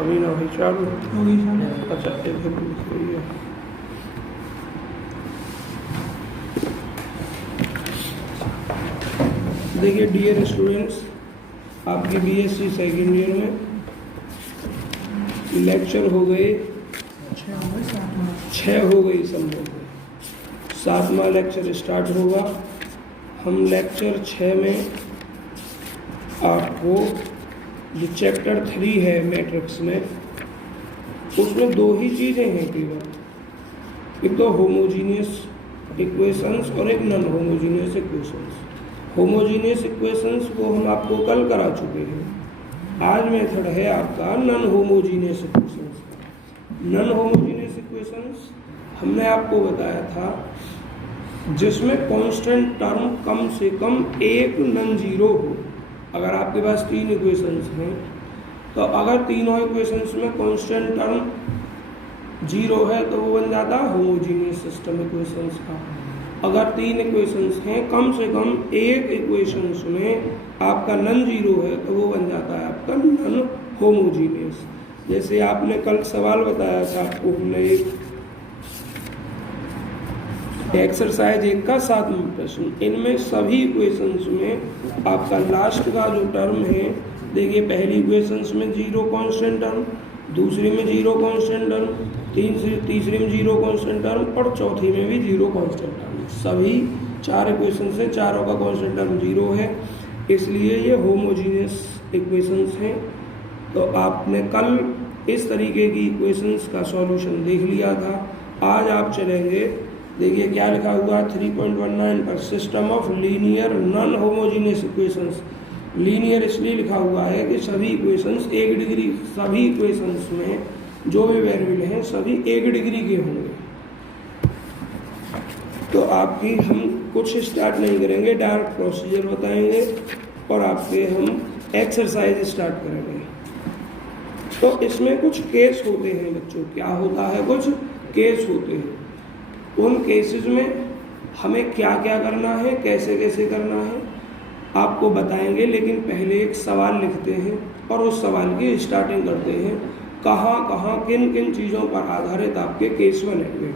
अभी ना हुई चालू हो गई चालू। अच्छा एक सही है। देखिए डियर स्टूडेंट्स, आपके बीएससी सेकेंड ईयर में लेक्चर हो गए 6 हो गई संभव है। 7वां लेक्चर स्टार्ट होगा। हम लेक्चर 6 में आपको जो चैप्टर 3 है मैट्रिक्स में, उसमें 2 ही चीज़ें हैं केवल। एक तो होमोजीनियस इक्वेशंस और एक non homogeneous equations. Homogeneous equations को हम आपको कल करा चुके हैं। आज मेथड है आपका नॉन होमोजीनियस इक्वेशंस का। नॉन होमोजीनियस इक्वेशंस हमने आपको बताया था जिसमें कांस्टेंट टर्म कम से कम एक नॉन जीरो हो। अगर आपके पास 3 इक्वेशंस हैं तो अगर तीनों इक्वेशंस में कांस्टेंट टर्म 0 है तो वो बन जाता है होमोजीनियस सिस्टम इक्वेशंस का। अगर 3 इक्वेशंस हैं, कम से कम एक इक्वेशंस में आपका नॉन जीरो है तो वो बन जाता है आपका नॉन होमोजीनियस। जैसे आपने कल सवाल बताया था आपको, हमने एक एक्सरसाइज 1 का 7वां प्रश्न, इनमें सभी इक्वेशंस में आपका लास्ट का जो टर्म है, देखिए पहली इक्वेशंस में 0 कांस्टेंट टर्म, दूसरी में 0 कांस्टेंट टर्म, तीसरी में 0 कांस्टेंट टर्म और चौथी में भी 0 कांस्टेंट टर्म। सभी 4 इक्वेशंस से चारों का कांस्टेंट टर्म 0 है, इसलिए ये होमोजीनियस इक्वेशंस हैं। तो आपने कल इस तरीके की इक्वेशंस का सॉल्यूशन देख लिया था। आज आप चलेंगे, देखिए क्या लिखा हुआ है 3.19 पर, system of linear non homogeneous equations. Linear इसलिए लिखा हुआ है कि सभी इक्वेशंस 1 डिग्री, सभी इक्वेशंस में जो भी वेरिएबल हैं सभी 1 डिग्री के होंगे। तो आपकी हम कुछ स्टार्ट नहीं करेंगे, डायरेक्ट प्रोसीजर बताएंगे और आपके हम एक्सरसाइज स्टार्ट करेंगे। तो इसमें कुछ केस होते हैं बच्चों, क्या होता है, कुछ केस होते हैं। उन केसेस में हमें क्या क्या करना है, कैसे कैसे करना है आपको बताएंगे। लेकिन पहले एक सवाल लिखते हैं और उस सवाल की स्टार्टिंग करते हैं, कहाँ कहाँ किन किन चीज़ों पर आधारित आपके केस बनेंगे।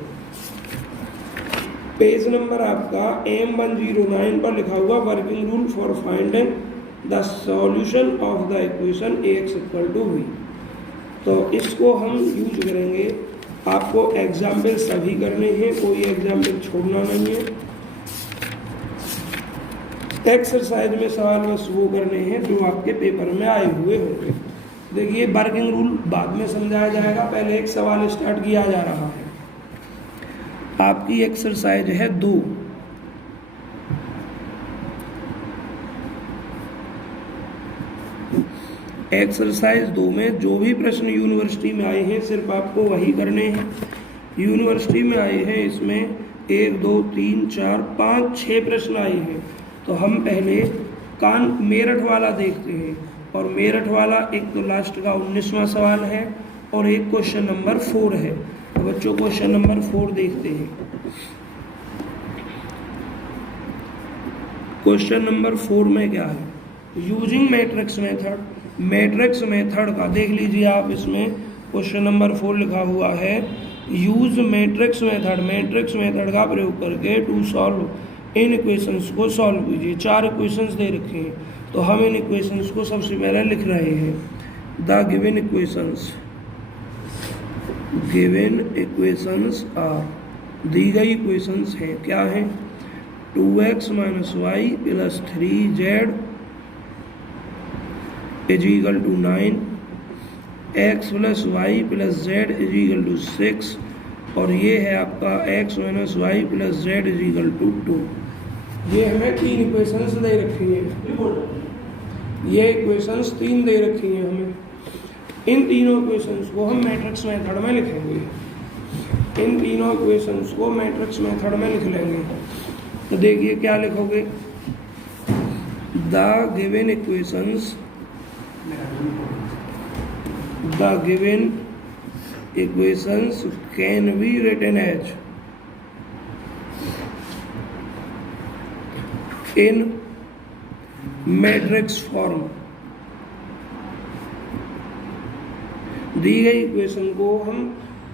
पेज नंबर आपका M109 पर लिखा हुआ working rule for finding the solution of the equation Ax = b। तो इसको हम यूज करेंगे। आपको एग्जाम्पल सभी करने हैं, कोई एग्जाम्पल छोड़ना नहीं है। एक्सरसाइज में सवाल बस वो करने हैं जो आपके पेपर में आए हुए होंगे। देखिए वर्किंग रूल बाद में समझाया जाएगा, पहले एक सवाल स्टार्ट किया जा रहा है। आपकी एक्सरसाइज है 2। एक्सरसाइज 2 में जो भी प्रश्न यूनिवर्सिटी में आए हैं सिर्फ आपको वही करने हैं। यूनिवर्सिटी में आए हैं, इसमें 1 2 3 4 5 6 प्रश्न आए हैं। तो हम पहले मेरठ वाला देखते हैं, और मेरठ वाला एक तो लास्ट का 19वां सवाल है और एक क्वेश्चन नंबर 4 है। तो बच्चों क्वेश्चन नंबर 4 देखते हैं। क्वेश्चन नंबर 4 में क्या है, using matrix method. Matrix method का देख लीजिए आप, इसमें क्वेश्चन नंबर 4 लिखा हुआ है use matrix method. Matrix method का प्रयोग करके टू सॉल्व इन इक्वेशंस को सॉल्व कीजिए। 4 इक्वेशंस दे रखे हैं, तो हम इन इक्वेशंस को सबसे पहले लिख रहे हैं। द गिवन इक्वेशंस आर, दी गई इक्वेशंस हैं, क्या है, 2x - y + 3z = 9, x + y + z = 6, और ये है आपका x - y + z = 2। ये हमें 3 इक्वेशंस दे रखी हैं। ये इक्वेशंस 3 दे रखी हैं हमें। इन तीनों इक्वेशंस को हम मैट्रिक्स मेथड में लिखेंगे। इन तीनों इक्वेशंस को मैट्रिक्स मेथड में लिख लेंगे। तो देखिए क्या लिखोगे, the given equations can be written as in matrix form. दी गई इक्वेशन को हम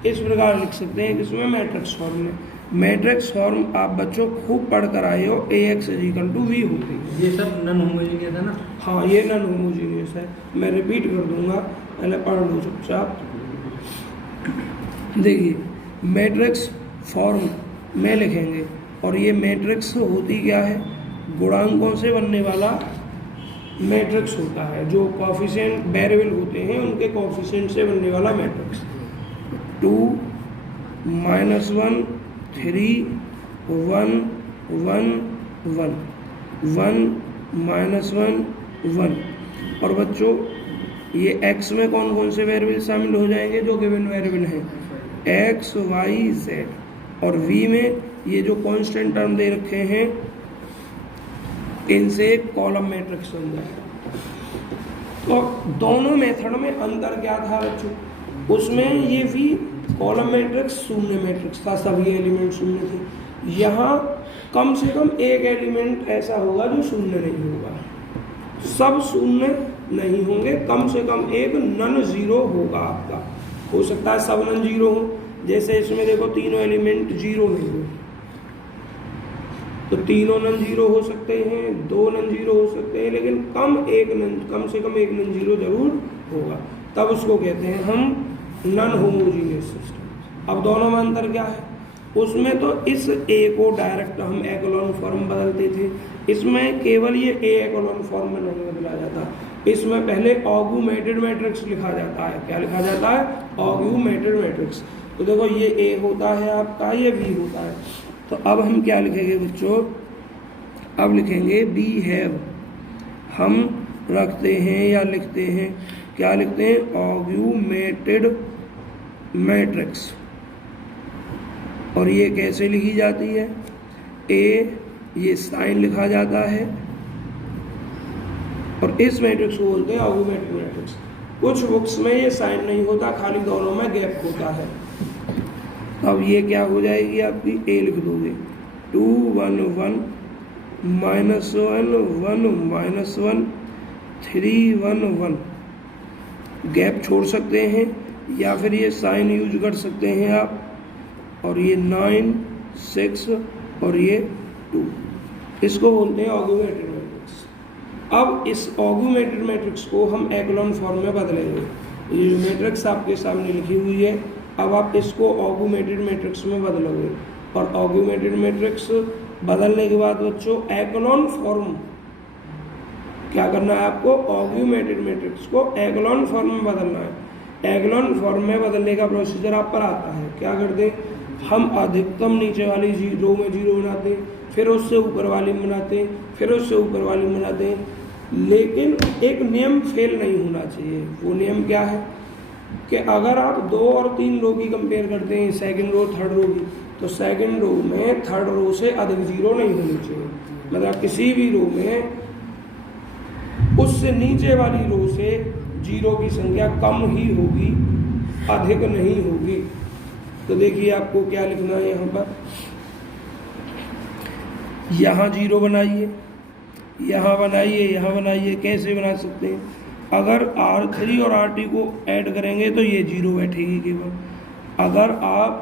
इस प्रकार लिख सकते हैं कि इसमें मैट्रिक्स फॉर्म में। मैट्रिक्स फॉर्म आप बच्चों खूब पढ़ कर आए हो, AX = V होती है। ये सब नॉन होमोजेनियस है ना? हाँ, ये नॉन होमोजीनियस है। मैं रिपीट कर दूंगा, पहले पढ़ लो चुपचाप। देखिए, मैट्रिक्स फॉर्म में लिखेंगे और ये मैट्रिक्स होती क्या है? गुणांकों से बनने वाला मैट्रिक्स होता है। जो कोफिशिएंट वेरिएबल होते हैं उनके कोफिशिएंट से बनने वाला मैट्रिक्स। 2 -1 3 1 1 1 1 -1 1। और बच्चों ये x में कौन कौन से वेरिएबल शामिल हो जाएंगे? जो गिवन वेरिएबल हैं x y z। और v में ये जो कांस्टेंट टर्म दे रखे हैं इनसे एक कॉलम मैट्रिक्स बन जाएगा। तो दोनों मेथड में अंतर क्या था बच्चों? उसमें ये भी कॉलम मैट्रिक्स शून्य मैट्रिक्स था, सभी एलिमेंट शून्य थे। यहाँ कम से कम एक एलिमेंट ऐसा होगा जो शून्य नहीं होगा, सब शून्य नहीं होंगे, कम से कम एक नन जीरो होगा आपका। हो सकता है सब नन जीरो हो, जैसे इसमें देखो तीनों एलिमेंट जीरो नहीं हो, तो तीनों नन जीरो हो सकते हैं, 2 नन जीरो हो सकते हैं, लेकिन कम से कम एक नन जीरो जरूर होगा, तब उसको कहते हैं हम नॉन होमोजीनियस सिस्टम। अब दोनों में अंतर क्या है? उसमें तो इस ए को डायरेक्ट हम एक्लोन फॉर्म बदलते थे, इसमें केवल ये ए एक्लोन फॉर्म में नहीं बदला जाता, इसमें पहले ऑगुमेटेड मैट्रिक्स लिखा जाता है। क्या लिखा जाता है? ऑगुमेटेड मैट्रिक्स। तो देखो ये ए होता है आपका, ये बी होता है। तो अब हम क्या लिखेंगे बच्चों? अब लिखेंगे बी हैव। हम रखते हैं या लिखते हैं, क्या लिखते हैं? ऑगुमेटेड मैट्रिक्स। और ये कैसे लिखी जाती है? ए ये साइन लिखा जाता है और इस मैट्रिक्स को बोलते हैं ऑगुमेटेड मैट्रिक्स। कुछ बुक्स में ये साइन नहीं होता, खाली दोनों में गैप होता है। अब ये क्या हो जाएगी आपकी? ए लिख दोगे 2 1 1 -1 1 -1 3 1 1। गैप छोड़ सकते हैं या फिर ये साइन यूज कर सकते हैं आप। और ये 9 6 और ये 2, इसको बोलते हैं ऑगुमेटेड मैट्रिक्स। अब इस ऑगुमेटेड मैट्रिक्स को हम एक्लोन फॉर्म में बदलेंगे। ये मैट्रिक्स आपके सामने लिखी हुई है, अब आप इसको ऑगुमेटेड मैट्रिक्स में बदलोगे। और ऑगुमेटेड मैट्रिक्स बदलने के बाद बच्चों एक्लोन फॉर्म क्या करना है आपको? ऑगुमेटेड मैट्रिक्स को एक्लोन फॉर्म में बदलना है। एक्लोन फॉर्म में बदलने का प्रोसीजर आप पर आता है। क्या करते हैं? हम अधिकतम नीचे वाली रो में जीरो बनाते हैं, फिर उससे ऊपर वाली में बनाते हैं, फिर उससे ऊपर वाली में बनाते हैं, लेकिन एक नियम फेल नहीं होना चाहिए। वो नियम क्या है कि अगर आप 2 और 3 रो की कंपेयर करते हैं, सेकंड रो थर्ड रो की, तो सेकंड रो में थर्ड रो से अधिक जीरो नहीं होनी चाहिए। मतलब किसी भी रो में उससे नीचे वाली रो से जीरो की संख्या कम ही होगी, अधिक नहीं होगी। तो देखिए आपको क्या लिखना है यहाँ पर, यहाँ जीरो बनाइए, यहाँ बनाइए, यहाँ बनाइए। कैसे बना सकते हैं? अगर R3 और RT को ऐड करेंगे तो ये जीरो बैठेगी केवल। अगर आप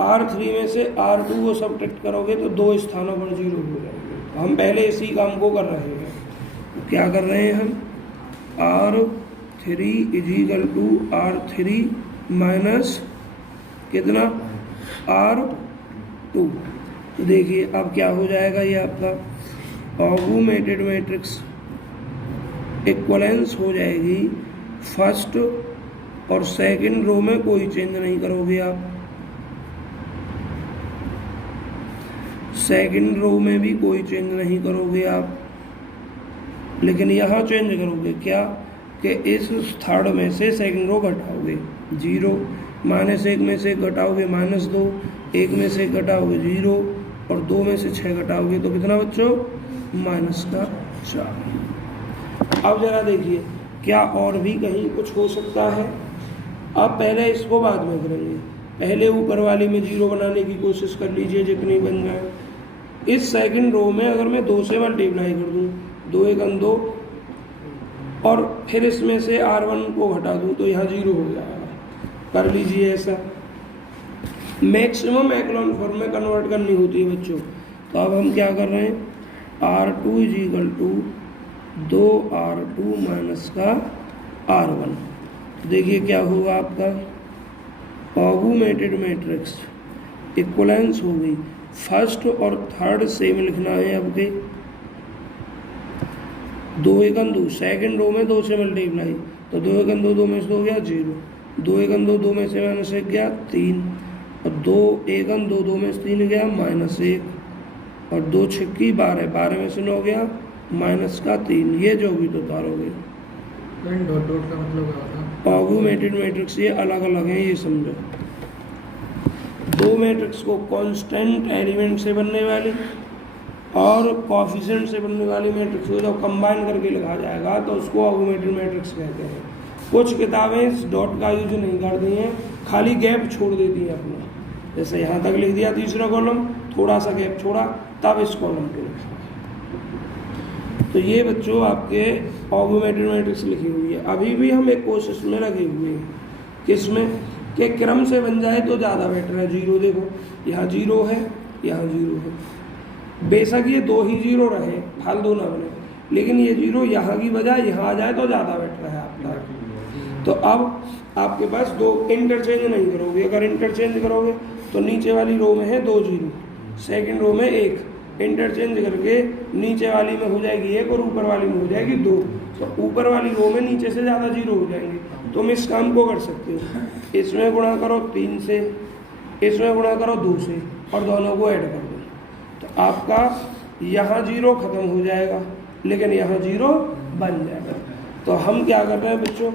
R3 में से R2 को सब्ट्रैक्ट करोगे तो 2 स्थानों पर जीरो हो जाएंगे। तो हम पहले इसी काम को कर रहे हैं। क्या कर रहे हैं हम? R3 = R3 माइनस कितना? R2। तो देखिए अब क्या हो जाएगा, ये आपका ऑगुमेटेड मैट्रिक्स इक्वलेंस हो जाएगी। फर्स्ट और सेकंड रो में कोई चेंज नहीं करोगे आप, सेकंड रो में भी कोई चेंज नहीं करोगे आप, लेकिन यहाँ चेंज करोगे। क्या कि इस थर्ड में से सेकंड रो घटाओगे 0, -1 में से घटाओगे -2, 1 में से घटाओगे 0 और 2 में से 6 घटाओगे तो कितना बच्चों? -4। अब जरा देखिए क्या और भी कहीं कुछ हो सकता है। अब पहले इसको बाद में करेंगे, पहले ऊपर वाली में 0 बनाने की कोशिश कर लीजिए जितनी बन जाए। इस सेकंड रो में अगर मैं 2 से मल्टीप्लाई कर दूँ, 2 × 2 और फिर इसमें से R1 को हटा दूँ तो यहाँ 0 हो जाएगा। कर लीजिए ऐसा। मैक्सिमम एक्लॉन फॉर्म में कन्वर्ट करनी होती है बच्चों। तो अब हम क्या कर रहे हैं, R2 is equal to 2R2 minus का R1। देखिए क्या हुआ आपका, ऑगुमेटेड मैट्रिक्स इक्वलेंस हो गई। फर्स्ट और थर्ड सेम लिखना है आपके, 2 एकम 2, सेकेंड रो में 2 से मल्टीप्लाई, तो 2 एकम 2, 2 में से 2 गया 0, 2 एकम 2, 2 में से -1 गया 3, और 2 एकम 2, 2 में से 3 गया -1, और 2 छिक्की 12, 12 में से 9 गया -3। ये जो भी तो उतारोगे। डॉट डॉट का मतलब क्या होता है? ऑगुमेटेड मैट्रिक्स ये अलग अलग है, ये समझो। दो मैट्रिक्स को कांस्टेंट एलिमेंट से बनने वाली और कोएफिशिएंट से बनने वाली मैट्रिक्स को जब कंबाइन करके लिखा जाएगा तो उसको ऑगुमेटेड मैट्रिक्स कहते हैं। कुछ किताबें इस डॉट का यूज नहीं करती हैं, खाली गैप छोड़ देती हैं अपना, जैसे यहाँ तक लिख दिया तीसरा कॉलम, थोड़ा सा गैप छोड़ा, तब इस कॉलम पे लिखा। तो ये बच्चों आपके ऑगुमेटेड मैट्रिक्स लिखी हुई है। अभी भी हम एक कोशिश में लगे हुए हैं किसमें, कि क्रम से बन जाए तो ज़्यादा बेटर है। 0 देखो, यहाँ 0 है, यहाँ 0 है, बेशक ये 2 ही 0 रहे, फालतू ना बने, लेकिन ये 0 यहाँ की बजाय यहाँ आ जाए तो ज़्यादा बेटर है आपका। तो अब आपके पास 2 इंटरचेंज नहीं करोगे, अगर इंटरचेंज करोगे तो नीचे वाली रो में है 2 0, सेकेंड रो में 1, इंटरचेंज करके नीचे वाली में हो जाएगी 1 और ऊपर वाली में हो जाएगी 2, तो ऊपर वाली रो में नीचे से ज़्यादा 0 हो जाएंगे। तुम इस काम को कर सकते हो, इसमें गुणा करो 3 से, इसमें गुणा करो 2 से, और दोनों को ऐड कर दो, तो आपका यहाँ 0 ख़त्म हो जाएगा, लेकिन यहाँ 0 बन जाएगा। तो हम क्या कर रहे हैं बच्चों,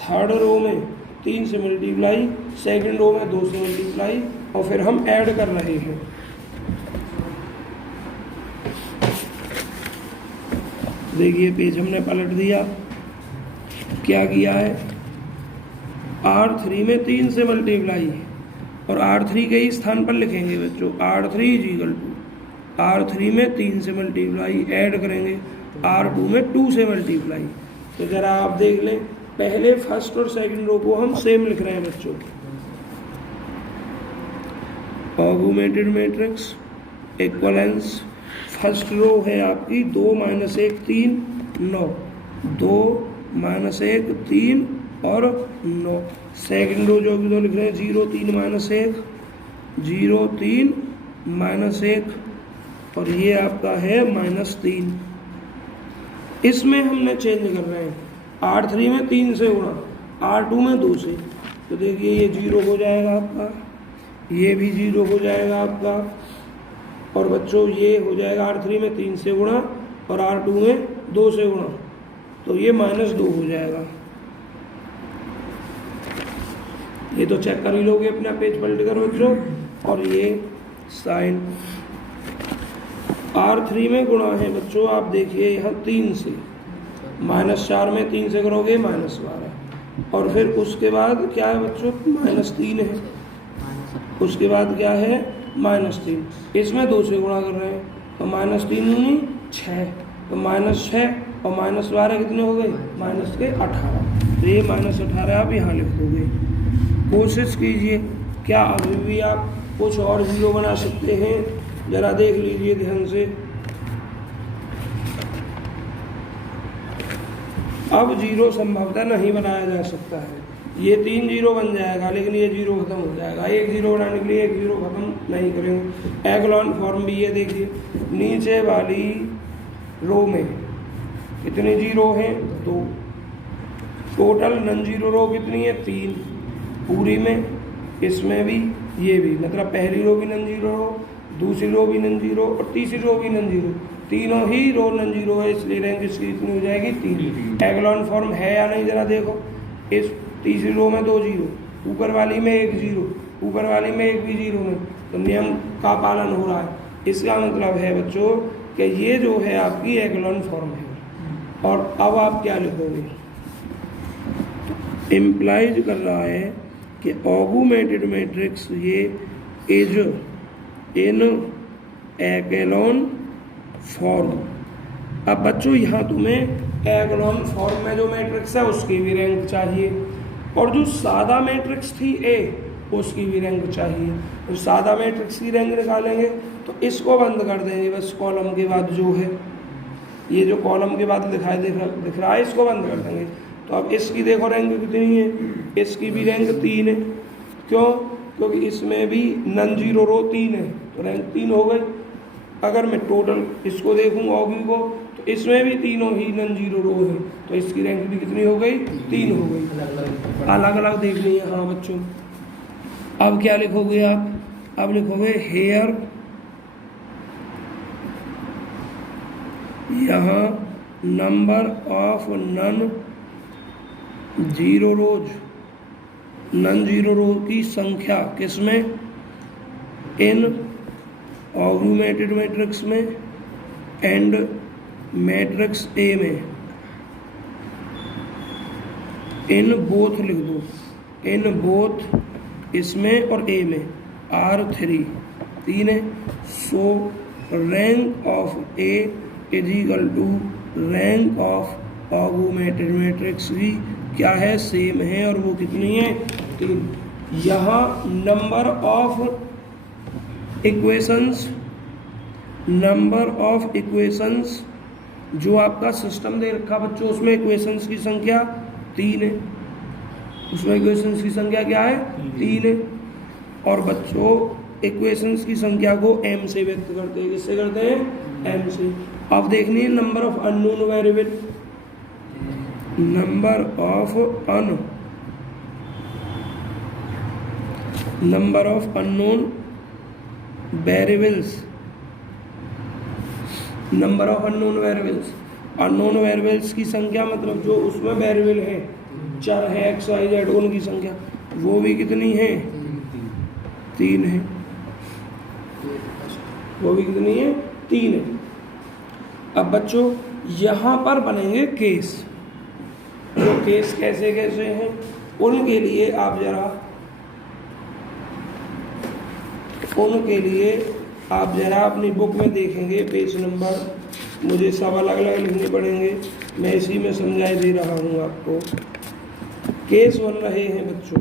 थर्ड रो में 3 से मल्टीप्लाई, सेकेंड रो में 2 से मल्टीप्लाई, और फिर हम ऐड कर रहे हैं। देखिए पेज हमने पलट दिया, क्या किया है, R3 में 3 से मल्टीप्लाई, और R3 के ही स्थान पर लिखेंगे बच्चों, R3 इजिकल टू R3 में 3 से मल्टीप्लाई, ऐड करेंगे R2 में 2 से मल्टीप्लाई। तो ज़रा आप देख लें, पहले फर्स्ट और सेकंड रो को हम सेम लिख रहे हैं बच्चों। ऑगुमेटेड मैट्रिक्स इक्वलेंस, फर्स्ट रो है आपकी 2 - 1 3 9, 2 - 1 3 और 9, सेकंड रो जो भी दो लिख रहे हैं 0 3 - 1 0 3 - 1, और ये आपका है -3। इसमें हमने चेंज कर रहे हैं, R3 में 3 से गुणा, R2 में 2 से, तो देखिए ये 0 हो जाएगा आपका, ये भी 0 हो जाएगा आपका, और बच्चों ये हो जाएगा R3 में 3 से गुणा और R2 में 2 से गुणा, तो ये -2 हो जाएगा। ये तो चेक कर ही लोगे अपना पेज पलट कर बच्चों। और ये साइन R3 में गुणा है बच्चों, आप देखिए यहाँ 3 से, -4 में 3 से करोगे -12, और फिर उसके बाद क्या है बच्चों, -3 है, उसके बाद क्या है -3, इसमें 2 से गुणा कर रहे हैं, तो -3 6, तो -6 और -12 कितने हो गए, -18, तो ये -18 आप यहाँ लिख दोगे। कोशिश कीजिए, क्या अभी भी आप कुछ और 0 बना सकते हैं, ज़रा देख लीजिए ध्यान से। अब 0 संभवतः नहीं बनाया जा सकता है, ये 3 0 बन जाएगा, लेकिन ये 0 खत्म हो जाएगा। 1 0 बनाने के लिए 1 0 खत्म नहीं करेंगे। एक्लॉन फॉर्म भी ये देखिए, नीचे वाली रो में कितने 0 हैं, 2, टोटल नन 0 रो कितनी है, 3 पूरी में, इसमें भी ये भी, मतलब पहली रो भी नन 0 रो, दूसरी रो भी नन 0 और तीसरी रो भी नन 0, तीनों ही रो नन 0 है, इसलिए रैंक इसकी कितनी हो जाएगी, 3। एक्लॉन फॉर्म है या नहीं ज़रा देखो, इस तीसरी रो में 2 0, ऊपर वाली में 1 0, ऊपर वाली में 1 भी 0 में, तो नियम का पालन हो रहा है। इसका मतलब है बच्चों कि ये जो है आपकी एक्लॉन फॉर्म है। और अब आप क्या लिखोगे, इम्प्लाइज कर रहा है कि ऑगुमेटेड मैट्रिक्स ये इज इन एक्लॉन फॉर्म, अब बच्चों यहाँ तुम्हें एगलॉन फॉर्म में जो मैट्रिक्स है उसकी भी रैंक चाहिए, और जो सादा मैट्रिक्स थी ए उसकी भी रैंक चाहिए। तो सादा मैट्रिक्स की रैंक निकालेंगे तो इसको बंद कर देंगे, बस कॉलम के बाद जो है ये जो कॉलम के बाद दिख रहा है इसको बंद कर देंगे। तो अब इसकी देखो रैंक कितनी है, इसकी भी रैंक 3 है। क्यों? क्योंकि इसमें भी नन जीरो रो 3 है, तो रैंक 3 हो गई। अगर मैं टोटल इसको देखूँ ऑगी को, तो इसमें भी तीनों ही नन जीरो रो है, तो इसकी रैंक भी कितनी हो गई? 3 हो गई। अलग अलग देखनी है। हाँ बच्चों, अब क्या लिखोगे आप? अब लिखोगे हेयर, यहाँ number of non zero rows, non zero row की संख्या किसमें? इन ऑगमेंटेड मैट्रिक्स में एंड मैट्रिक्स ए में। इन बोथ लिख दो, इन बोथ इसमें और ए में R3 3 है। So rank of A is equal to rank of augmented matrix भी क्या है? सेम है, और वो कितनी है? 3। यहाँ number of equations, number of equations जो आपका सिस्टम दे रखा बच्चों, उसमें इक्वेशंस की संख्या 3 है। उसमें इक्वेशंस की संख्या क्या है? 3 है। और बच्चों इक्वेशंस की संख्या को m से व्यक्त करते हैं। किससे करते हैं? m से। अब देखनी है number of unknown variable, number of unknown variables, number of unknown variables, unknown variables की संख्या मतलब जो उसमें वेरिएबल है, चर है एक्स वाई जेड, उनकी संख्या वो भी कितनी है? 3 है। वो भी कितनी है? 3 है। अब बच्चों यहाँ पर बनेंगे केस। जो केस कैसे कैसे हैं उनके लिए आप जरा अपनी बुक में देखेंगे, पेज नंबर मुझे सब अलग अलग लिखने पड़ेंगे, मैं इसी में समझाई दे रहा हूँ आपको। केस बन रहे हैं बच्चों,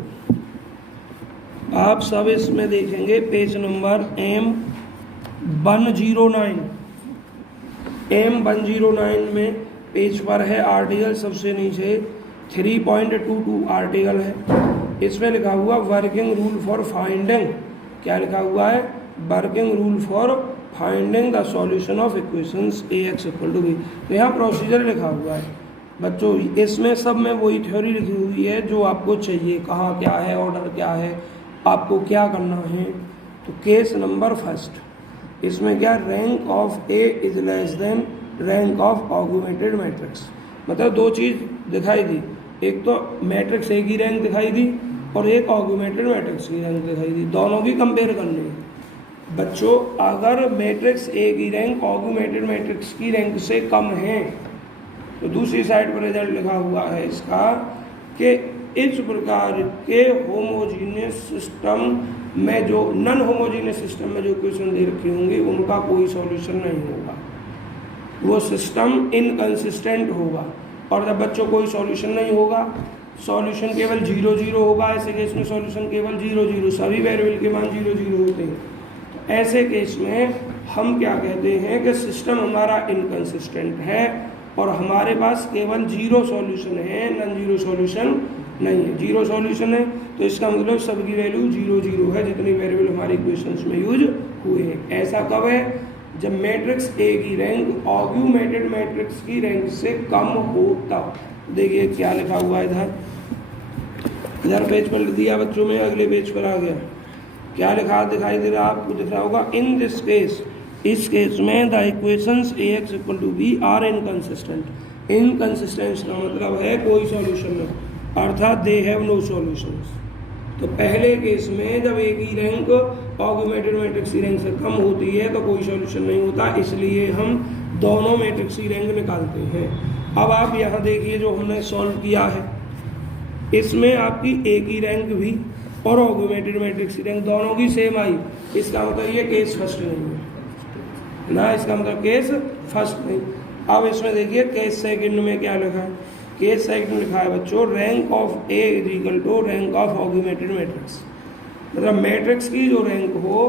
आप सब इसमें देखेंगे पेज नंबर M109। M109 में पेज पर है आर्टिकल, सबसे नीचे 3.22 आर्टिकल है। इसमें लिखा हुआ वर्किंग रूल फॉर फाइंडिंग, क्या लिखा हुआ है? Working rule for finding the solution of equations ax equal to b। तो यहाँ प्रोसीजर लिखा हुआ है बच्चों। इसमें सब में वही थ्योरी लिखी हुई है जो आपको चाहिए, कहाँ क्या है, ऑर्डर क्या है, आपको क्या करना है। तो केस नंबर फर्स्ट, इसमें क्या? Rank of A is less than rank of augmented matrix. मतलब दो चीज़ दिखाई दी, एक तो मैट्रिक्स ए की रैंक दिखाई दी और एक ऑगमेंटेड मैट्रिक्स की रैंक दिखाई दी, दोनों की कंपेयर करनी है बच्चों। अगर मैट्रिक्स ए की रैंक ऑगमेंटेड मैट्रिक्स की रैंक से कम है तो दूसरी साइड पर रिजल्ट लिखा हुआ है इसका कि इस प्रकार के होमोजीनियस सिस्टम में जो नॉन होमोजीनियस सिस्टम में जो क्वेश्चन दे रखे होंगे उनका कोई सॉल्यूशन नहीं होगा, वो सिस्टम इनकंसिस्टेंट होगा। और जब बच्चों कोई सॉल्यूशन नहीं होगा, सॉल्यूशन केवल 0 0 होगा, ऐसे केस में सॉल्यूशन केवल 0 0, सभी वेरिएबल के मान 0 0 होते हैं। तो ऐसे केस में हम क्या कहते हैं कि सिस्टम हमारा इनकंसिस्टेंट है और हमारे पास केवल 0 सॉल्यूशन है, नॉन जीरो सॉल्यूशन नहीं है। 0 सॉल्यूशन है तो इसका मतलब सबकी वैल्यू 0 0 है, जितनी वेरिएबल हमारी इक्वेशंस में यूज हुए हैं। ऐसा कब है? जब मैट्रिक्स ए की रैंक ऑगमेंटेड मैट्रिक्स की रैंक से कम हो तब। देखिए क्या लिखा हुआ है इधर पेज पर लिख दिया बच्चों में, अगले पेज पर आ गया। क्या लिखा दिखाई दे रहा आपको? दिख रहा होगा इन दिस केस, इस केस में the equations ax equal to B are inconsistent. Inconsistency का मतलब है कोई सॉल्यूशन नहीं, अर्थात दे हैव नो सॉल्यूशंस। तो पहले केस में जब ए की रैंक ऑगमेंटेड मैट्रिक्स की रैंक से कम होती है तो कोई सॉल्यूशन नहीं होता, इसलिए हम दोनों मैट्रिक्स की रैंक निकालते हैं। अब आप यहाँ देखिए जो हमने सॉल्व किया है, इसमें आपकी ए की रैंक भी और ऑगमेंटेड मैट्रिक्स की रैंक दोनों की सेम आई। इसका मतलब ये केस फर्स्ट नहीं है ना, इसका मतलब केस फर्स्ट नहीं। अब इसमें देखिए केस सेकंड में क्या लिखा है, केस सेकंड लिखा है बच्चों rank of A is equal to rank of augmented matrix. मतलब मैट्रिक्स की जो रैंक हो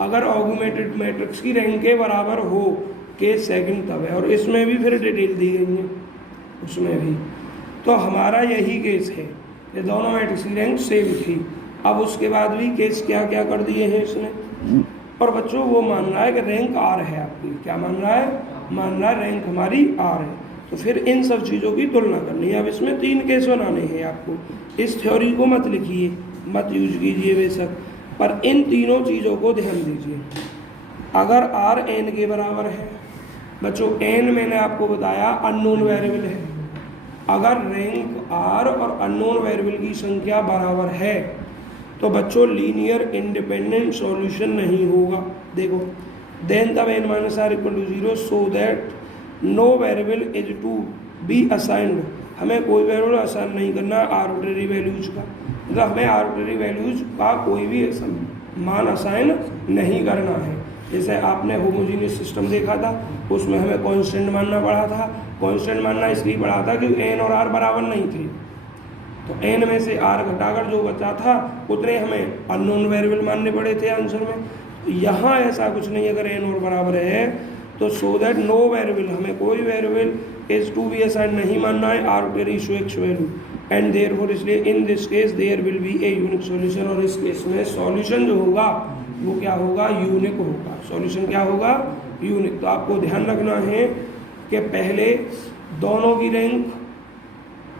अगर ऑगमेंटेड मैट्रिक्स की रैंक के बराबर हो केस सेकंड तब है। और इसमें भी फिर डिटेल दी गई है उसमें भी। तो हमारा यही केस है कि दोनों मैट्रिक्स की रैंक सेम थी। अब उसके बाद भी केस क्या क्या कर दिए हैं इसने। और बच्चों वो मान रहा है कि रैंक आर है आपकी, क्या मान रहा है, मान रहा है रैंक हमारी आर है। तो फिर इन सब चीज़ों की तुलना करनी है। अब इसमें 3 केस बनाने हैं आपको। इस थ्योरी को मत लिखिए, मत यूज कीजिए बेशक, पर इन तीनों चीज़ों को ध्यान दीजिए। अगर आर एन के बराबर है बच्चों, एन मैंने आपको बताया अननोन वेरिएबल है। अगर रैंक आर और अननोन वेरिएबल की संख्या बराबर है तो बच्चों लीनियर इंडिपेंडेंट सॉल्यूशन नहीं होगा। देखो देन तब n minus r equal to 0 so that no variable is to be assigned. हमें कोई वेरिएबल असाइन नहीं करना आर्बिट्रेरी वैल्यूज का, मतलब हमें आर्बिट्रेरी वैल्यूज का कोई भी मान असाइन नहीं करना है। जैसे आपने होमोजीनियस सिस्टम देखा था, उसमें हमें कांस्टेंट मानना पड़ा था। कांस्टेंट मानना इसलिए पड़ा था कि एन और आर बराबर नहीं थे, तो एन में से आर घटाकर जो बचा था उतने हमें अननोन वेरिएबल मानने पड़े थे आंसर में। यहाँ ऐसा कुछ नहीं, अगर एन और बराबर है तो सो दैट नो वेरिएबल, हमें कोई variable is to be assign नहीं मानना है arbitrary x value. And therefore इसलिए in this case there will be a unique solution. और इस केस में सॉल्यूशन जो होगा वो क्या होगा, यूनिक होगा। सॉल्यूशन क्या होगा, यूनिक। तो आपको ध्यान रखना है कि पहले दोनों की रैंक,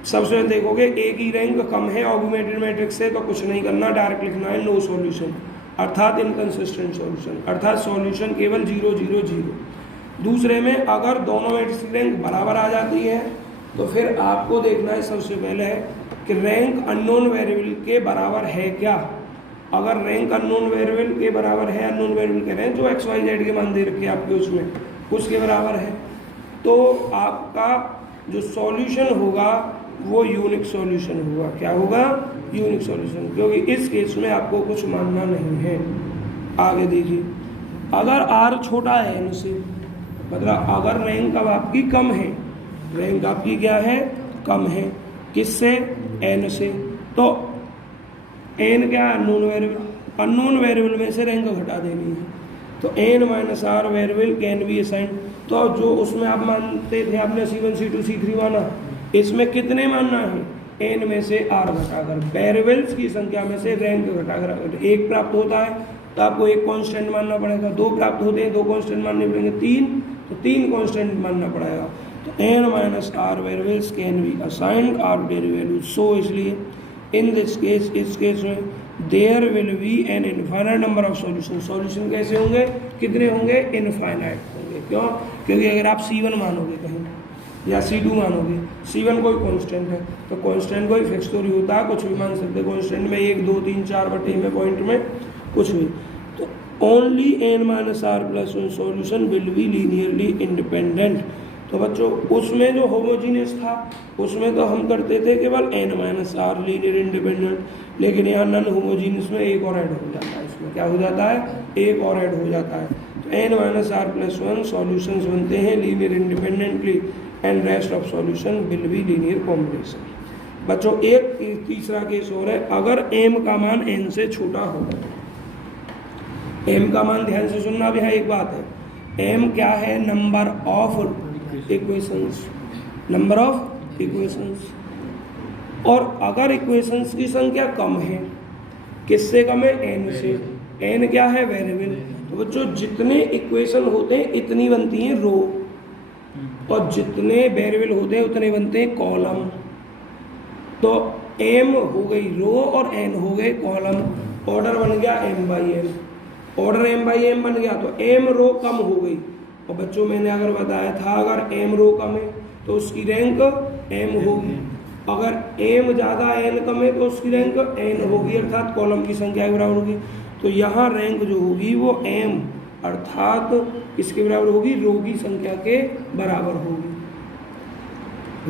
सबसे देखोगे ए की रैंक कम है ऑगमेंटेड मैट्रिक्स से तो कुछ नहीं करना, डायरेक्ट लिखना है नो सॉल्यूशन, अर्थात इनकंसिस्टेंट सॉल्यूशन, अर्थात सॉल्यूशन केवल 0 0 0। दूसरे में अगर दोनों मैट्रिक्स की रैंक बराबर आ जाती है तो फिर आपको देखना है सबसे पहले है कि रैंक अननोन वेरिएबल के बराबर है क्या। अगर रैंक अननोन वेरिएबल के बराबर है, अननोन वेरिएबल कह रहे हैं जो एक्स वाई जेड के मान दे रखे आपके उसमें, उसके बराबर है, तो आपका जो सॉल्यूशन होगा वो यूनिक सॉल्यूशन होगा। क्या होगा, यूनिक सॉल्यूशन, क्योंकि इस केस में आपको कुछ मानना नहीं है। आगे देखिए, अगर आर छोटा है एन से, मतलब अगर रैंक अब आपकी कम है, रैंक आपकी क्या है, कम है, किससे, एन से, तो एन क्या है, अननोन वेरिएबल, अननोन वेरिएबल में से रैंक घटा देनी है। तो n minus r variable can be assign. तो जो उसमें आप मानते थे आपने C1 C2 C3 माना, इसमें कितने मानना है, एन में से आर घटाकर, वेरिएबल्स की संख्या में से रैंक घटाकर। अगर 1 प्राप्त होता है तो आपको 1 कांस्टेंट मानना पड़ेगा, 2 प्राप्त होते हैं 2 कांस्टेंट मानने पड़ेंगे, 3 तो 3 कांस्टेंट मानना पड़ेगा। तो n minus r variables can be assigned arbitrary value. So इसलिए इन दिस केस, इस केस में there will be an infinite number of solution. Solution कैसे होंगे, कितने होंगे, इनफाइनाइट होंगे। क्यों, क्योंकि अगर आप C1 मानोगे कहीं या C2 मानोगे, C1 कोई कांस्टेंट है तो कांस्टेंट कोई फिक्स थोड़ी होता है, कुछ भी मान सकते हैं कांस्टेंट में, 1 2 3 4 बटे में, पॉइंट में कुछ भी। तो only n minus r plus one solution will be linearly independent. तो बच्चों उसमें जो होमोजीनियस था उसमें तो हम करते थे केवल n minus r linear independent, लेकिन यहाँ नॉन होमोजीनियस में एक और ऐड हो जाता है, इसमें क्या हो जाता है, एक और ऐड हो जाता है। तो n minus r plus one solutions बनते हैं linear independently and rest of solution will be linear combination. बच्चों एक तीसरा केस और है, अगर m का मान n से छोटा हो। m का मान ध्यान से सुनना, अब यहाँ एक बात है, m क्या है, number of equations, number of equations. और अगर इक्वेशंस की संख्या कम है, किससे कम है, n से, n क्या है, वेरिएबल। तो बच्चों जितने इक्वेशन होते हैं इतनी बनती हैं रो, और जितने वेरिएबल होते हैं उतने बनते हैं कॉलम। तो m हो गई रो और n हो गए कॉलम, ऑर्डर बन गया m/n, ऑर्डर m/m बन गया, तो m रो कम हो गई। और बच्चों मैंने अगर बताया था अगर m रो कम है तो उसकी रैंक m होगी, अगर m ज़्यादा n कम है तो उसकी रैंक n होगी, अर्थात कॉलम की संख्या के बराबर होगी। तो यहाँ रैंक जो होगी वो m अर्थात इसके बराबर होगी, रो की संख्या के बराबर होगी।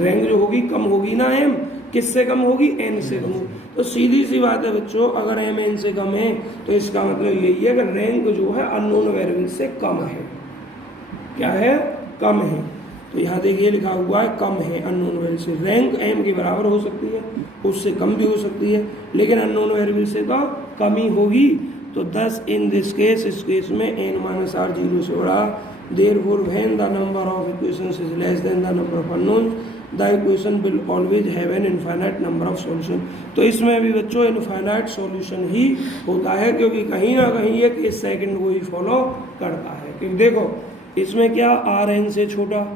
रैंक जो होगी कम होगी ना, m किससे कम होगी, n से कम होगी। तो सीधी सी बात है बच्चों, अगर m n से कम है तो इसका मतलब यही है कि रैंक जो है अननोन वेरिएबल से कम है। क्या है, कम है। तो यहाँ देखिए लिखा हुआ है कम है अननोन वेरिएबल से। रैंक m के बराबर हो सकती है, उससे कम भी हो सकती है, लेकिन अननोन वेरिएबल से तो कम ही होगी। तो 10 इन दिस केस, इस केस में n माइनस r 0 से बड़ा, therefore when the number of equations is less than the number of unknowns the equation will always have an infinite number of solution. तो इसमें भी बच्चों इनफाइनाइट सॉल्यूशन ही होता है, क्योंकि कहीं ना कहीं ये केस सेकंड को ही फॉलो करता है। क्योंकि देखो इसमें क्या r n से छोटा,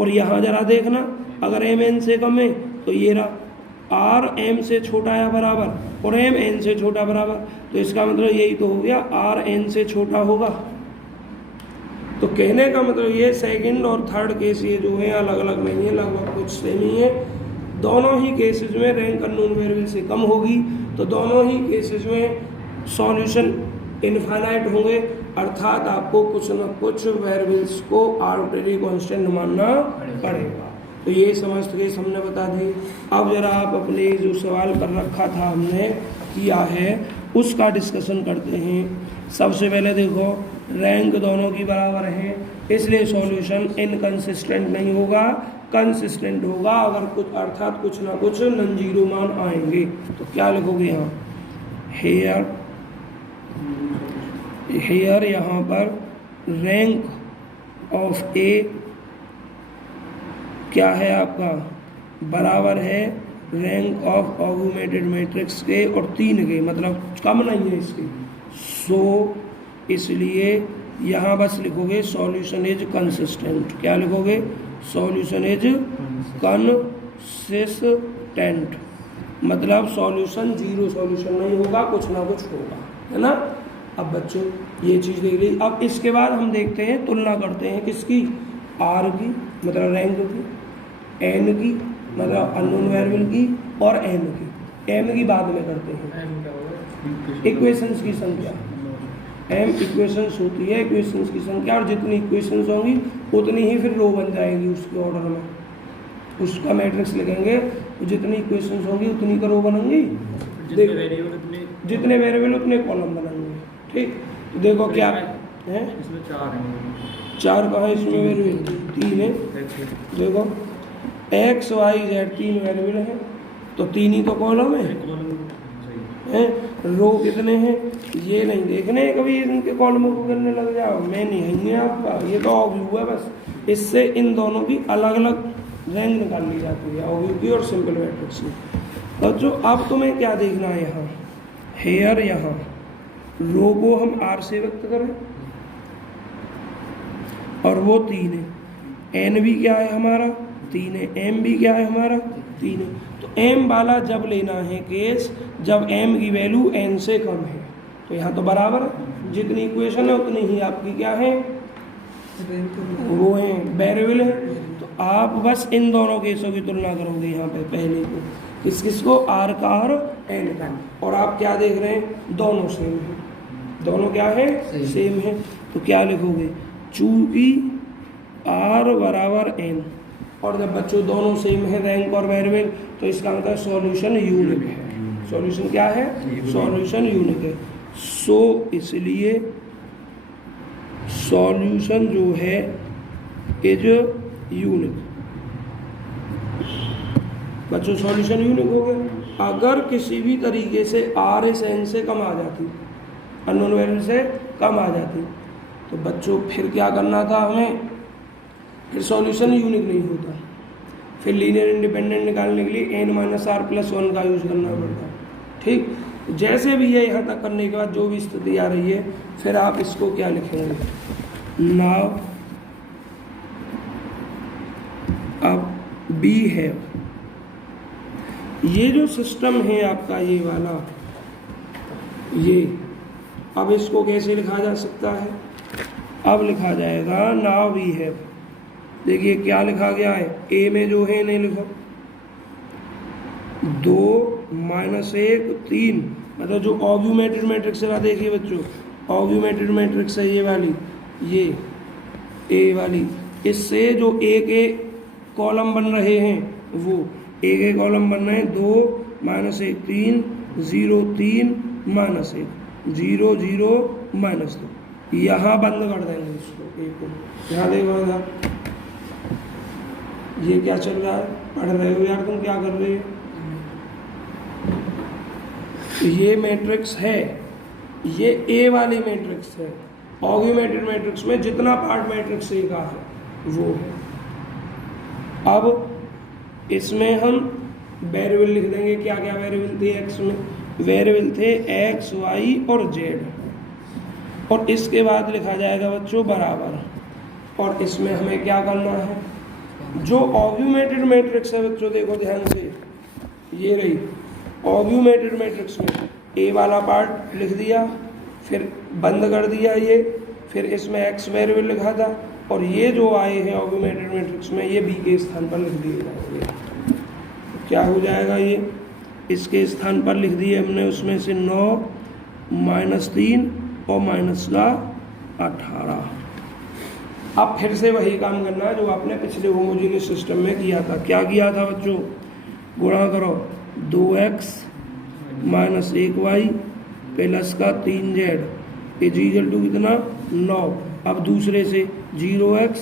और यहाँ जरा देखना अगर m n से कम है तो ये रहा r m से छोटा या बराबर और m n से छोटा बराबर, तो इसका मतलब यही तो हो गया r n से छोटा होगा। तो कहने का मतलब ये सेकंड और थर्ड केस ये जो है अलग अलग नहीं है, लगभग कुछ सेम ही है। दोनों ही केसेस में रैंक अननोन वेरिएबल से कम होगी, तो दोनों ही केसेस में सॉल्यूशन इनफाइनाइट होंगे, अर्थात आपको कुछ न कुछ वेरिएबल्स को आर्बिट्रेरी कांस्टेंट मानना पड़ेगा। तो ये समझ के हमने बता दी। अब जरा आप अपने जो सवाल कर रखा था हमने किया है उसका डिस्कशन करते हैं। सबसे पहले देखो रैंक दोनों की बराबर है, इसलिए सॉल्यूशन इनकंसिस्टेंट नहीं होगा, कंसिस्टेंट होगा। अगर कुछ अर्थात कुछ ना कुछ नॉन जीरो मान आएंगे तो क्या लिखोगे यहाँ, हेयर यहाँ पर रैंक ऑफ ए क्या है आपका, बराबर है रैंक ऑफ ऑगमेंटेड मैट्रिक्स के और 3 के, मतलब कम नहीं है इसके। सो इसलिए यहाँ बस लिखोगे सॉल्यूशन इज कंसिस्टेंट। क्या लिखोगे, सॉल्यूशन इज कंसिस्टेंट, मतलब सॉल्यूशन जीरो सॉल्यूशन नहीं होगा, कुछ ना कुछ होगा, है ना। अब बच्चों ये चीज़ देख ली। अब इसके बाद हम देखते हैं, तुलना करते हैं किसकी, आर की मतलब रैंक की, एन की मतलब अननोन वेरिएबल की, और एम की। एम की बाद में करते हैं, इक्वेशंस की संख्या। एम इक्वेशंस होती है, इक्वेशंस की संख्या, और जितनी इक्वेशंस होंगी उतनी ही फिर रो बन जाएगी उसके ऑर्डर में, उसका मैट्रिक्स लिखेंगे तो जितनी इक्वेशंस होंगी उतनी का रो बनेंगी, जितने वेरिएबल उतने कॉलम बनेंगे। ठीक, तो देखो क्या है, इसमें 4 हैं, 4 कहाँ है इसमें वेरिएबल, 3 है। देखो एक्स वाई जेड 3 वेरिएबल है, तो 3 ही तो कॉलम है। रो कितने हैं ये नहीं देखने, कभी इनके कॉलमों को करने लग जाओ, मैं नहीं है आपका, ये तो ऑब्यू है बस। इससे इन दोनों की अलग अलग रैंक निकाल ली जाती है, ऑब्यू की और सिंपल मैट्रिक्स की। और जो अब तुम्हें क्या देखना है यहाँ, हेयर यहाँ रो को हम आर से व्यक्त करें, और वो 3 है। एन भी क्या है हमारा 3 है, एम भी क्या है हमारा 3 है। तो एम वाला जब लेना है केस जब एम की वैल्यू एन से कम है, तो यहाँ तो बराबर है, जितनी इक्वेशन है उतनी ही आपकी क्या है, वो है वेरिएबल है। तो आप बस इन दोनों केसों की तुलना करोगे यहाँ पे, पहले को किस किस को, आर का और एन का, और आप क्या देख रहे हैं, दोनों सेम है, दोनों क्या है सेम है। तो क्या लिखोगे, चूंकि आर बराबर एन, और जब बच्चों दोनों सेम है रैंक और वेरिएबल, तो इसका मतलब सॉल्यूशन यूनिक है। सॉल्यूशन क्या है, सॉल्यूशन यूनिक है। सो इसलिए सॉल्यूशन जो है इज यूनिक। बच्चों सॉल्यूशन यूनिक हो गया। अगर किसी भी तरीके से आर एस एन से कम आ जाती, अननोन वेरिएबल से कम आ जाती, तो बच्चों फिर क्या करना था हमें, फिर सॉल्यूशन यूनिक नहीं होता, फिर लीनियर इंडिपेंडेंट निकालने के लिए n माइनस आर प्लस 1 का यूज़ करना पड़ता है। ठीक, जैसे भी है यहाँ तक करने के बाद जो भी स्थिति आ रही है, फिर आप इसको क्या लिखेंगे, नाउ अब बी है, ये जो सिस्टम है आपका ये वाला, ये अब इसको कैसे लिखा जा सकता है, अब लिखा जाएगा नाउ वी हैव, देखिए क्या लिखा गया है, ए में जो है नहीं लिखो, 2 माइनस 1 3, मतलब जो ऑग्यूमेंटेड मैट्रिक्स है, देखिए बच्चों ऑग्यूमेंटेड मैट्रिक्स है ये वाली, ये ए वाली, इससे जो ए के कॉलम बन रहे हैं वो ए के कॉलम बन रहे हैं 2 माइनस 1 3 0 3 माइनस 1 0 0 माइनस 2, यहाँ बंद कर देंगे इसको, ए को यहाँ देखो, ये क्या चल रहा है, पढ़ रहे हो यार, तुम क्या कर रहे हो? ये मैट्रिक्स है, ये ए वाली मैट्रिक्स है। ऑग्यूमेंटेड मैट्रिक्स में जितना पार्ट मैट्रिक्स ए का है वो है। अब इसमें हम वेरिएबल लिख देंगे। क्या क्या वेरिएबल थे एक्स में? वेरिएबल थे एक्स, वाई और जेड। और इसके बाद लिखा जाएगा बच्चों बराबर। और इसमें हमें क्या करना है, जो ऑग्यूमेंटेड मैट्रिक्स है बच्चों, देखो ध्यान से, ये रही ऑग्यूमेंटेड मैट्रिक्स में ए वाला पार्ट लिख दिया, फिर बंद कर दिया ये, फिर इसमें एक्स वेरिएबल लिखा था, और ये जो आए हैं ऑग्यूमेंटेड मैट्रिक्स में ये बी के स्थान पर लिख दिए जाएंगे। क्या हो जाएगा, ये इसके स्थान पर लिख दिए हमने, उसमें से 9 -3 और माइनस का 18। अब फिर से वही काम करना है जो आपने पिछले होमोजेनियस सिस्टम में किया था। क्या किया था बच्चों? गुणा करो 2x - 1y प्लस का 3z इक्वल टू कितना 9। अब दूसरे से 0x,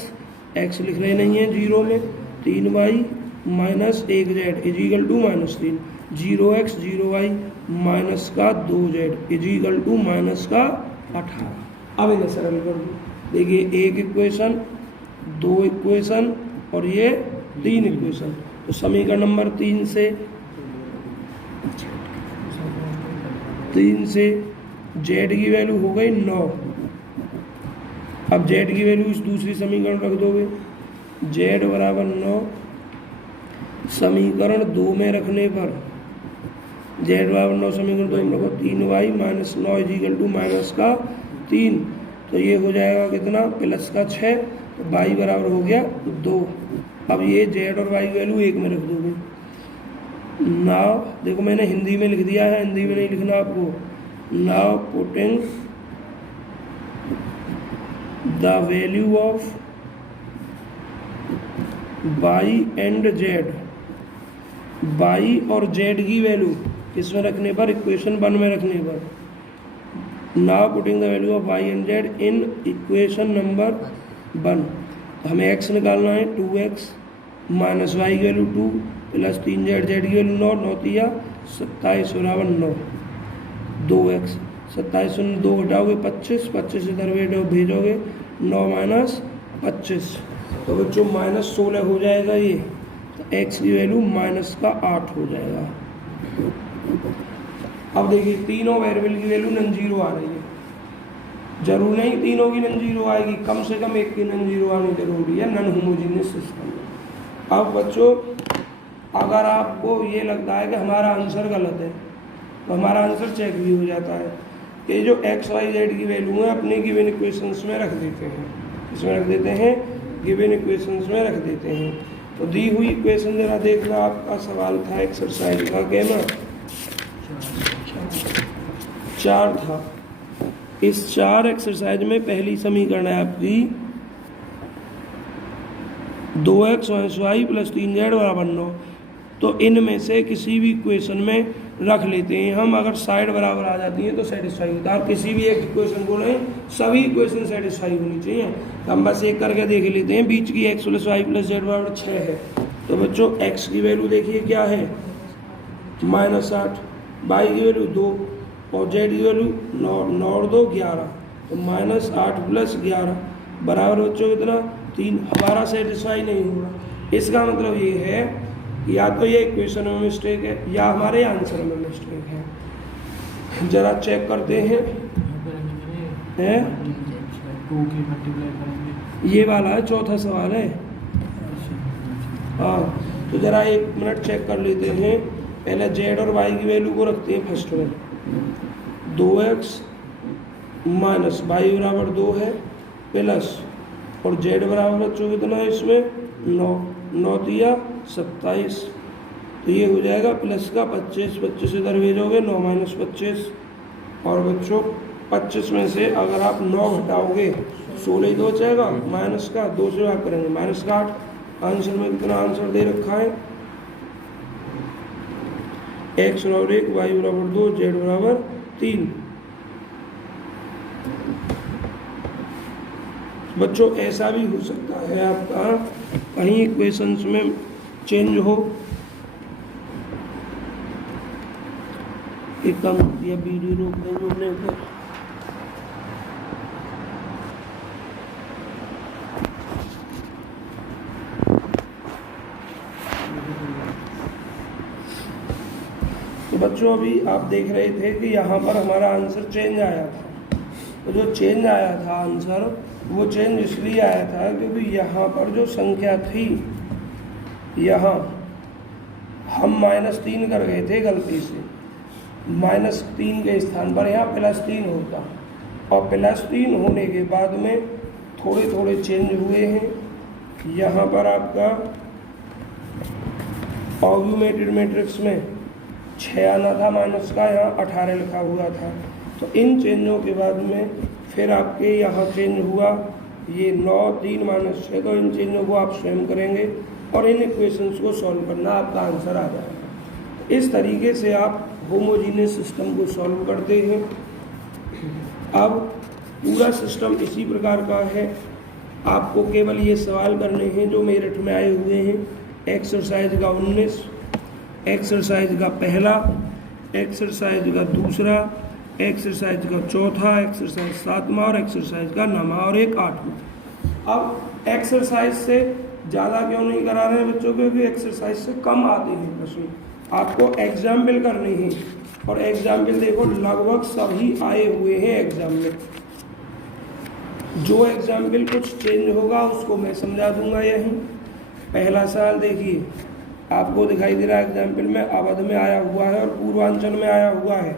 x लिख रहे नहीं है जीरो में, 3y - 1z equal to -3, 0x 0y minus का 2z इक्वल टू माइनस का 18। अब इन्हें सरल कर दो। देखिए एक इक्वेशन, 2 इक्वेशन और ये 3 इक्वेशन। तो समीकरण नंबर 3 से जेड की वैल्यू हो गई 9। अब जेड की वैल्यू इस दूसरी समीकरण रख दोगे, जेड बराबर 9। समीकरण 2 में रखने पर जेड बराबर 9 समीकरण 2 में रखो 3y - 9 इक्वल टू माइनस का 3। तो ये हो जाएगा कितना, प्लस का 6, तो y बराबर हो गया 2। अब ये जेड और y की वैल्यू 1 में रख दोगे। नाउ देखो मैंने हिंदी में लिख दिया है, हिंदी में नहीं लिखना आपको। Now putting the value of y and z, y और z की वैल्यू किसमें रखने पर, इक्वेशन 1 में रखने पर। Now putting the value of y and z in equation number 1। हमें x निकालना है, 2x माइनस y की वैल्यू 2 प्लस 3z, z की वैल्यू 9, 9 तिया 27 बराबर 9। 2x 27 से 2 घटाओगे 25, 25 इधर भेजोगे 9 माइनस 25, तो बच्चों -16 हो जाएगा ये। तो x की वैल्यू -8 हो जाएगा। अब देखिए तीनों वेरिएबल की वैल्यू नॉन जीरो आ रही है। जरूर नहीं तीनों की नॉन जीरो आएगी, कम से कम एक की नॉन जीरो आनी जरूरी है नॉन होमोजेनियस सिस्टम में। अब बच्चों अगर आपको ये लगता है कि हमारा आंसर गलत है तो हमारा आंसर चेक भी हो जाता है। ये जो एक्स वाई जेड की वैल्यू है अपने गिवन इक्वेशंस में रख देते हैं। इसमें रख देते हैं, गिवन इक्वेशंस में रख देते हैं। तो दी हुई इक्वेशन जरा देखना, आपका सवाल था एक्सरसाइज का, कहना 4 था। इस 4 एक्सरसाइज में पहली समीकरण है आपकी 2x - y + 3z बराबर 9। तो इनमें से किसी भी इक्वेशन में रख लेते हैं हम। अगर साइड बराबर आ जाती है तो सेटिस्फाई होता है। किसी भी एक इक्वेशन को नहीं, सभी इक्वेशन सेटिस्फाई होनी चाहिए। तो हम बस एक करके देख लेते हैं। बीच की x + y + z बराबर 6 है। तो बच्चों x की वैल्यू देखिए क्या है, -8, y की वैल्यू 2 और z की वैल्यू 9 और 2 11। तो -8 + 11 बराबर बच्चों कितना 3। हमारा सेटिस्फाई नहीं होगा। इसका मतलब ये है या तो ये इक्वेशन में मिस्टेक है या हमारे आंसर में मिस्टेक है। जरा चेक करते हैं। ये वाला है, चौथा सवाल है। हाँ तो जरा 1 मिनट चेक कर लेते हैं। पहले जेड और वाई की वैल्यू को रखते हैं फर्स्ट में। 2x माइनस वाई बराबर 2 है प्लस, और जेड बराबर बच्चों कितना है इसमें 9, 9 तिया 27। तो ये हो जाएगा प्लस का 25, 25 इधर भेजोगे 9 माइनस 25। और बच्चों 25 में से अगर आप 9 घटाओगे 16 ही तो बचेगा, माइनस का 2 से भाग करेंगे माइनस का 8। आंसर में कितना आंसर दे रखा है, x बराबर 1, y बराबर 2, z बराबर 3। बच्चों ऐसा भी हो सकता है आपका कहीं इक्वेशंस में चेंज हो। एक काम किया, वीडियो रोक देंगे उन्हें ऊपर। तो बच्चों अभी आप देख रहे थे कि यहाँ पर हमारा आंसर चेंज आया था। तो जो चेंज आया था आंसर, वो चेंज इसलिए आया था क्योंकि यहाँ पर जो संख्या थी, यहाँ हम -3 कर गए थे गलती से। -3 के स्थान पर यहाँ +3 होता, और +3 होने के बाद में थोड़े थोड़े चेंज हुए हैं। यहाँ पर आपका ऑग्यूमेटेड मैट्रिक्स में 6 आना था माइनस का, यहाँ 18 लिखा हुआ था। तो इन चेंजों के बाद में फिर आपके यहाँ चेंज हुआ ये 9, 3 -6। तो इन चेंजों को आप स्वयं करेंगे और इन इक्वेशंस को सॉल्व करना, आपका आंसर आ जाएगा। इस तरीके से आप होमोजीनियस सिस्टम को सॉल्व करते हैं। अब पूरा सिस्टम इसी प्रकार का है। आपको केवल ये सवाल करने हैं जो मेरिट में आए हुए हैं। एक्सरसाइज का 19, एक्सरसाइज का पहला, एक्सरसाइज का दूसरा, एक्सरसाइज का चौथा, एक्सरसाइज 7वां और एक्सरसाइज का 9वां और एक 8वां। अब एक्सरसाइज से ज़्यादा क्यों नहीं करा रहे हैं बच्चों, क्योंकि एक्सरसाइज से कम आते हैं प्रश्न। आपको एग्जाम्पल करनी है, और एग्जाम्पल देखो लगभग सभी आए हुए हैं एग्जाम में। जो एग्जाम्पल कुछ चेंज होगा उसको मैं समझा दूंगा यहीं। पहला सवाल देखिए, आपको दिखाई दे रहा है एग्जाम्पल में अवध में आया हुआ है और पूर्वांचल में आया हुआ है।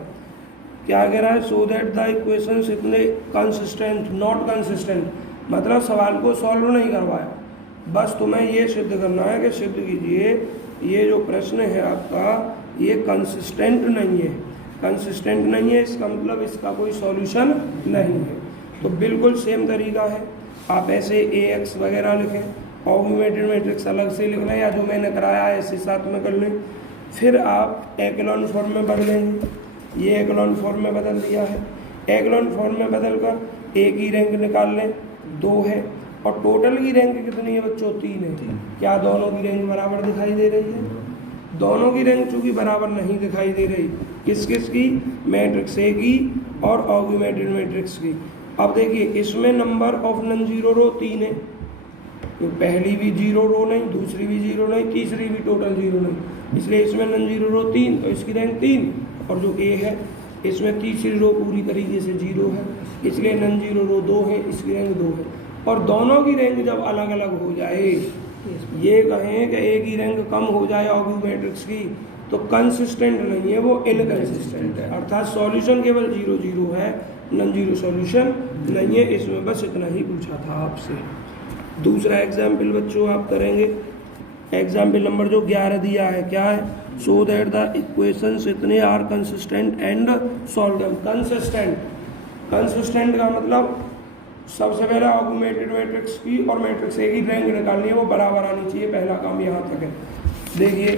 क्या कह रहा है, सो दैट द इक्वेशंस इतने कंसिस्टेंट, नॉट कंसिस्टेंट, मतलब सवाल को सॉल्व नहीं करवाया, बस तुम्हें ये सिद्ध करना है कि सिद्ध कीजिए ये जो प्रश्न है आपका ये कंसिस्टेंट नहीं है। कंसिस्टेंट नहीं है इसका मतलब इसका कोई सॉल्यूशन नहीं है। तो बिल्कुल सेम तरीका है, आप ऐसे AX वगैरह लिखें, ऑग्यूमेटेड मैट्रिक्स अलग से लिख लें, या जो मैंने कराया है ऐसे साथ में कर लें। फिर आप एक्लॉन फॉर्म में बदलेंगे, ये एक्लॉन फॉर्म में बदल दिया है। एक्लॉन फॉर्म में बदल कर एक ही रैंक निकाल लें, 2 है, और टोटल की रैंक कितनी है बच्चों, 3 है। क्या दोनों की रैंक बराबर दिखाई दे रही है? दोनों की रैंक चूंकि बराबर नहीं दिखाई दे रही, किस किस की, मैट्रिक्स A की और ऑग्यूमेटेड मैट्रिक्स की। अब देखिए इसमें नंबर ऑफ नॉन जीरो रो 3 है, तो पहली भी 0 रो नहीं, दूसरी भी 0 नहीं, तीसरी भी टोटल 0 नहीं, इसलिए इसमें नॉन जीरो रो 3, तो इसकी रैंक 3। और जो A है इसमें तीसरी रो पूरी तरीके से 0 है, इसलिए नॉन जीरो रो 2 है, इसकी रैंक 2 है। और दोनों की रैंक जब अलग अलग हो जाए, ये कहें कि एक ही रैंक कम हो जाए ऑग्यूमेट्रिक्स की, तो कंसिस्टेंट नहीं है, वो इनकंसिस्टेंट है, अर्थात सॉल्यूशन केवल 0 0 है, नॉन जीरो सॉल्यूशन नहीं है। इसमें बस इतना ही पूछा था आपसे। दूसरा एग्जाम्पल बच्चों आप करेंगे, एग्जाम्पल नंबर जो 11 दिया है, क्या है, सो दैट द इक्वेशंस इतने are consistent and solve them. Consistent, consistent का मतलब सबसे पहले ऑग्यूमेटेड मैट्रिक्स की और मैट्रिक्स A की रैंक निकालनी है, वो बराबर आनी चाहिए, पहला काम यहाँ तक है। देखिए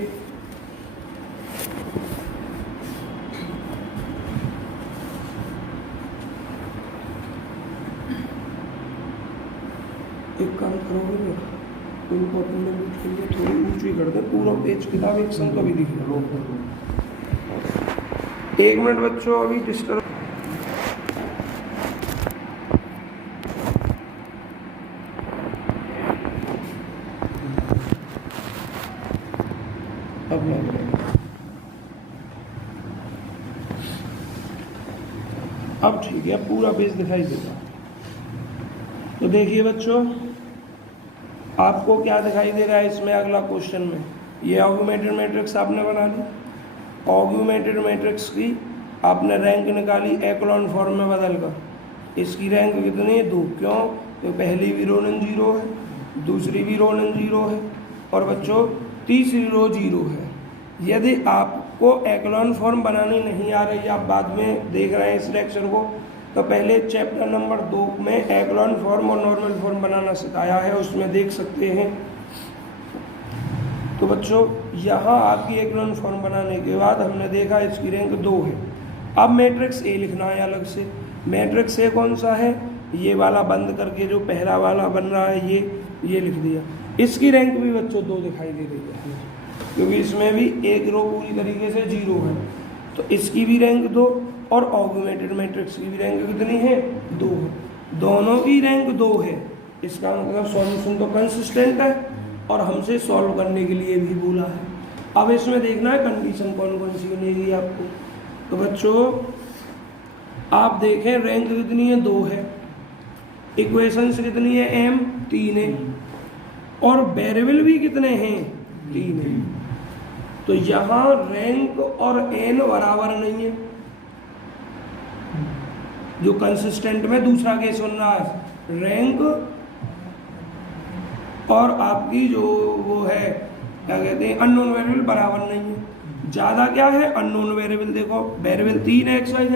एक काम करोगे ना, कॉपी में थोड़ी ऊंची कर दे, पूरा पेज किताब एक संग कभी दिख रहा। 1 मिनट बच्चों, अभी डिस्टर्ब। अब ठीक है, पूरा पेज दिखाई देगा। तो देखिए बच्चों, आपको क्या दिखाई दे रहा है इसमें, अगला क्वेश्चन में ये ऑग्यूमेटेड मैट्रिक्स आपने बना ली, ऑग्यूमेटेड मैट्रिक्स की आपने रैंक निकाली एक्लॉन फॉर्म में बदल कर। इसकी रैंक कितनी है, 2। क्यों, तो पहली भी रो नॉन जीरो है, दूसरी भी रो नॉन जीरो है, और बच्चों तीसरी रो 0 है। यदि आपको एक्लॉन फॉर्म बनानी नहीं आ रही, आप बाद में देख रहे हैं इस लेक्चर को, तो पहले चैप्टर नंबर 2 में एक्लॉन फॉर्म और नॉर्मल फॉर्म बनाना सिखाया है, उसमें देख सकते हैं। तो बच्चों यहाँ आपकी एक्लॉन फॉर्म बनाने के बाद हमने देखा इसकी रैंक 2 है। अब मैट्रिक्स A लिखना है अलग से। मैट्रिक्स A कौन सा है, ये वाला बंद करके जो पहला वाला बन रहा है ये लिख दिया। इसकी रैंक भी बच्चों 2 दिखाई दे रही है, क्योंकि इसमें भी एक रो पूरी तरीके से 0 है, तो इसकी भी रैंक 2 और ऑगमेंटेड मैट्रिक्स की भी रैंक कितनी है? 2 है। दोनों की रैंक 2 है, इसका मतलब सॉल्यूशन तो कंसिस्टेंट है और हमसे सॉल्व करने के लिए भी बोला है। अब इसमें देखना है कंडीशन कौन कौन सी बनेगी आपको। तो बच्चों आप देखें रैंक कितनी है? 2 है, इक्वेशंस कितनी है? m 3 है, और वेरिएबल भी कितने हैं? 3 है। तो यहाँ रैंक और n बराबर नहीं है, जो कंसिस्टेंट में दूसरा केस बन रहा है। रैंक और आपकी जो वो है क्या कहते हैं अननोन वेरिएबल बराबर नहीं है। ज़्यादा क्या है? Unknown variable. देखो वेरिएबल 3 है XYZ,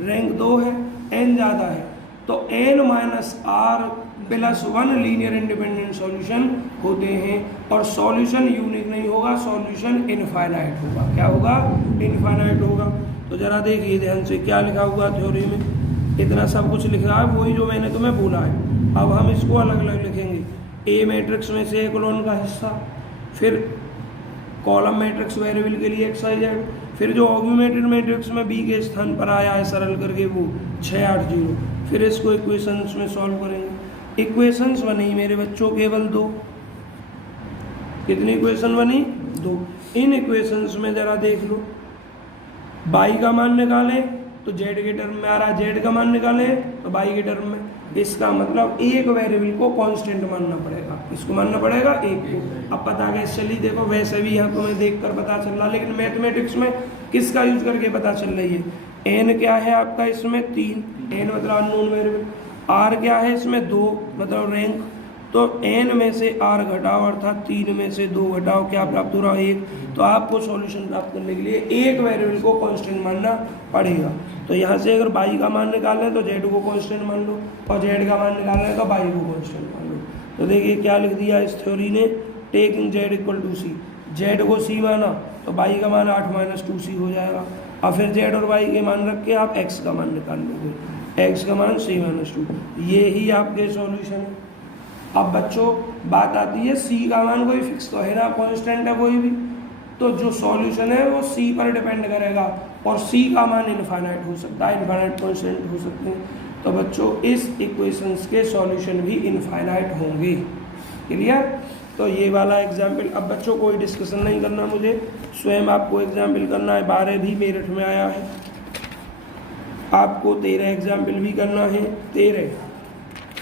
रैंक 2 है, n ज़्यादा है, तो n minus r plus 1 linear independent solution होते हैं, और सॉल्यूशन यूनिक नहीं होगा, सॉल्यूशन इनफाइनाइट होगा। क्या होगा? इनफाइनाइट होगा। तो जरा देखिए ध्यान से क्या लिखा हुआ थ्योरी में, इतना सब कुछ लिख रहा है वही जो मैंने तुम्हें बोला है। अब हम इसको अलग अलग लिखेंगे। ए मैट्रिक्स में से एक्लोन का हिस्सा, फिर कॉलम मैट्रिक्स वेरिएबल के लिए XYZ, फिर जो ऑगमेंटेड मैट्रिक्स में बी के स्थान पर आया है सरल करके वो 680, फिर इसको इक्वेशंस में सॉल्व करेंगे। इक्वेशंस बनी मेरे बच्चों केवल 2। कितनी इक्वेशन बनी? 2। इन इक्वेशंस में जरा देख लो, y का मान निकालें तो z के टर्म में आ रहा है, z का मान निकालें तो y के टर्म में। इसका मतलब एक वेरिएबल को कांस्टेंट मानना पड़ेगा। इसको मानना पड़ेगा एक को। अब पता कैसे चली? देखो वैसे भी यहाँ तुम्हें देखकर पता चल रहा, लेकिन मैथमेटिक्स में किसका यूज करके पता चल रही है? n क्या है आपका इसमें? 3, n मतलब अननोन वेरिएबल। r क्या है इसमें? 2 मतलब रैंक। तो n में से r घटाओ, अर्थात 3 में से 2 घटाओ, क्या प्राप्त हो रहा है? 1। तो आपको सॉल्यूशन प्राप्त करने के लिए एक वेरिएबल को कांस्टेंट मानना पड़ेगा। तो यहाँ से अगर y का मान निकालना है तो z को कांस्टेंट मान लो, और z का मान निकालना है तो y को कांस्टेंट मान लो। तो देखिए क्या लिख दिया इस थ्योरी ने, taking z equal to c, z को c माना तो y का मान 8 माइनस 2c हो जाएगा, और फिर z और y के मान रख के आप x का मान निकाल लोगे, x का मान c माइनस 2। ये ही आपके सॉल्यूशन है। अब बच्चों बात आती है c का मान कोई फिक्स तो है ना, कांस्टेंट है कोई भी, तो जो सॉल्यूशन है वो c पर डिपेंड करेगा, और c का मान इनफाइनाइट हो सकता है, इनफाइनाइट कांस्टेंट हो सकते हैं। तो बच्चों इस इक्वेशंस के सॉल्यूशन भी इनफाइनाइट होंगे। क्लियर? तो ये वाला एग्जाम्पल, अब बच्चों कोई डिस्कशन नहीं करना, मुझे स्वयं आपको एग्जाम्पल करना है। 12 भी मेरिट में आया है, आपको 13 एग्जाम्पल भी करना है। 13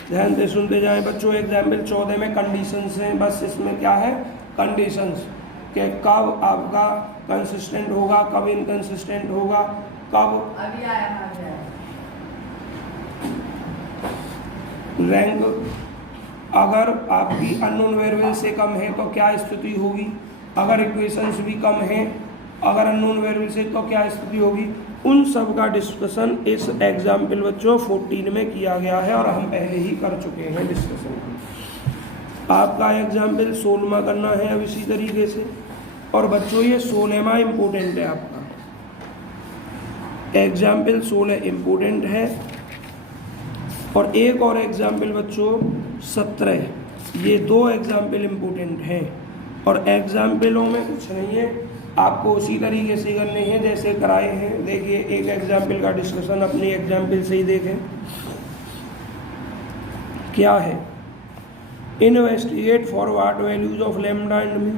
ध्यान से सुनते जाएं बच्चों। एग्जाम्पल 14 में कंडीशंस हैं, बस इसमें क्या है? कंडीशंस कि कब आपका कंसिस्टेंट होगा, कब इनकंसिस्टेंट होगा, कब रैंक अगर आपकी अननोन वेरिएबल से कम है तो क्या स्थिति होगी, अगर इक्वेशंस भी कम है, अगर अननोन वेरिएबल से तो क्या स्थिति होगी। उन सब का डिस्कशन इस एग्जाम्पल बच्चों 14 में किया गया है, और हम पहले ही कर चुके हैं डिस्कशन। आपका एग्जाम्पल 16वां करना है अब इसी तरीके से, और बच्चों ये 16वां इम्पोर्टेंट है आपका एग्जाम्पल 16 इम्पोर्टेंट है। और एक और एग्जाम्पल बच्चों 17, ये 2 एग्जाम्पल इम्पोर्टेंट हैं, और एग्जाम्पलों में कुछ नहीं है, आपको उसी तरीके से करने हैं जैसे कराए हैं। देखिए एक एग्जाम्पल का डिस्कशन अपनी एग्जाम्पल से ही देखें क्या है। Investigate for what values of lambda and mu,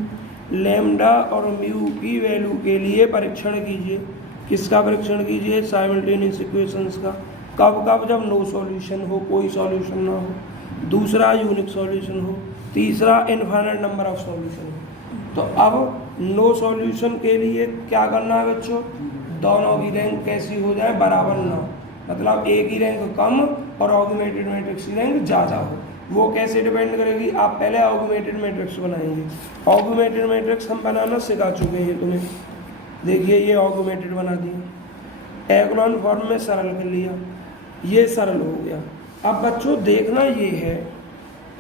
lambda और म्यू की वैल्यू के लिए परीक्षण कीजिए। किसका परीक्षण कीजिए? साइमल्टेनियस इक्वेशंस का। कब कब? जब नो सॉल्यूशन हो, कोई सॉल्यूशन ना हो, दूसरा यूनिक सॉल्यूशन हो, तीसरा इनफाइनाइट नंबर ऑफ सॉल्यूशन हो। तो अब नो सॉल्यूशन के लिए क्या करना है बच्चों? दोनों की रैंक कैसी हो जाए? बराबर ना हो, मतलब एक ही रैंक कम और ऑगमेंटेड मैट्रिक्स की रैंक ज़्यादा हो। वो कैसे डिपेंड करेगी? आप पहले ऑगमेंटेड मैट्रिक्स बनाएंगे। ऑगमेंटेड मैट्रिक्स हम बनाना सिखा चुके हैं तुम्हें। देखिए ये ऑगमेंटेड बना दिया, एक्लोन फॉर्म में सरल कर लिया, ये सरल हो गया। अब बच्चों देखना ये है